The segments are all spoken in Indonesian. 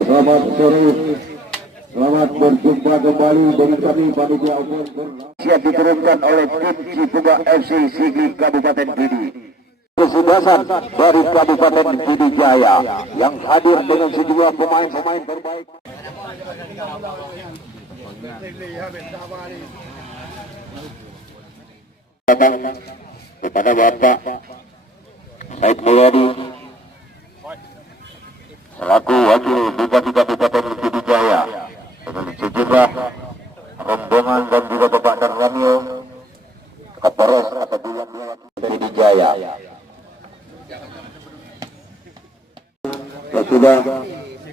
Selamat sore, selamat berjumpa kembali dengan kami panitia umum. Siap diturunkan oleh tim Cipuga FC Sigli Kabupaten Pidi. Kesebelasan dari Kabupaten Pidi Jaya yang hadir dengan sejumlah pemain-pemain terbaik. Datang kepada Bapak Said Mulyadi selaku Wakil Bupati Kabupaten Pidi Jaya dengan sejumlah rombongan dan juga Bapak Darlamio Kapolres atau Bulan Pidi Jaya. Yang sudah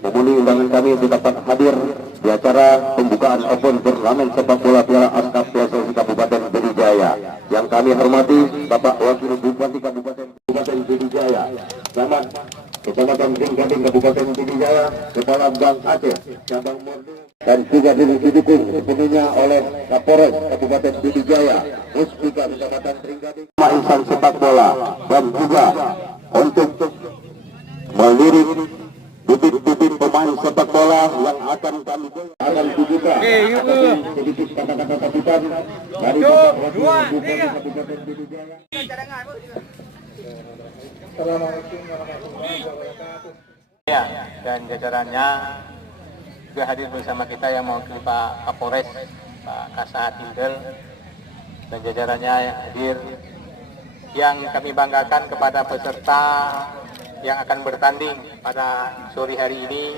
memenuhi undangan kami untuk dapat hadir di acara pembukaan open turnamen sepak bola Piala Askap PSSI Kabupaten Pidi Jaya. Yang kami hormati Bapak Wakil Bupati Kabupaten Pidi Jaya, Camat Kecamatan Ringgading Kabupaten Pidi Jaya, Kepala Gang Aceh Cabang Mordu, dan juga didukung sepenuhnya oleh Kapolres Kabupaten Pidi Jaya, Muspika Kecamatan Ringgading, insan sepak bola, dan juga untuk melirik bibit-bibit pemain sepak bola yang akan kami dibuka. Sedikit kata-kata sambutan dari Bapak Wakil Bupati Kabupaten Pidi Jaya. Assalamualaikum warahmatullahi wabarakatuh. Ya, dan jajarannya juga hadir bersama kita yang mewakili Pak Kapolres, Pak Kasat Indel, dan jajarannya hadir. Yang kami banggakan kepada peserta yang akan bertanding pada sore hari ini,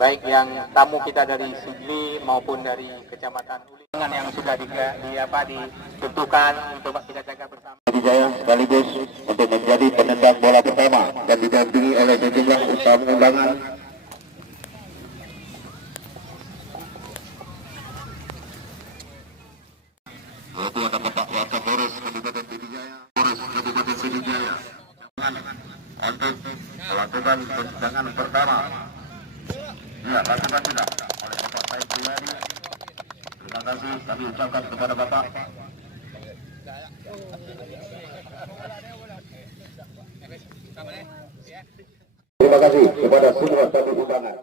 baik yang tamu kita dari Sigli maupun dari Kecamatan Uli, yang sudah ditentukan untuk kita jaga bersama. Pidi Jaya sekaligus untuk menjadi penendang bola pertama dan didampingi oleh sejumlah tamu undangan. Yaitu ada Bapak Wakapolres Kabupaten Pidi Jaya, Polres Kabupaten Pidi Jaya, untuk melakukan tendangan pertama. Ya, lakukan sudah oleh Bapak Said Mulyadi. Terima kasih kami ucapkan kepada Bapak. Terima kasih kepada semua tamu undangan.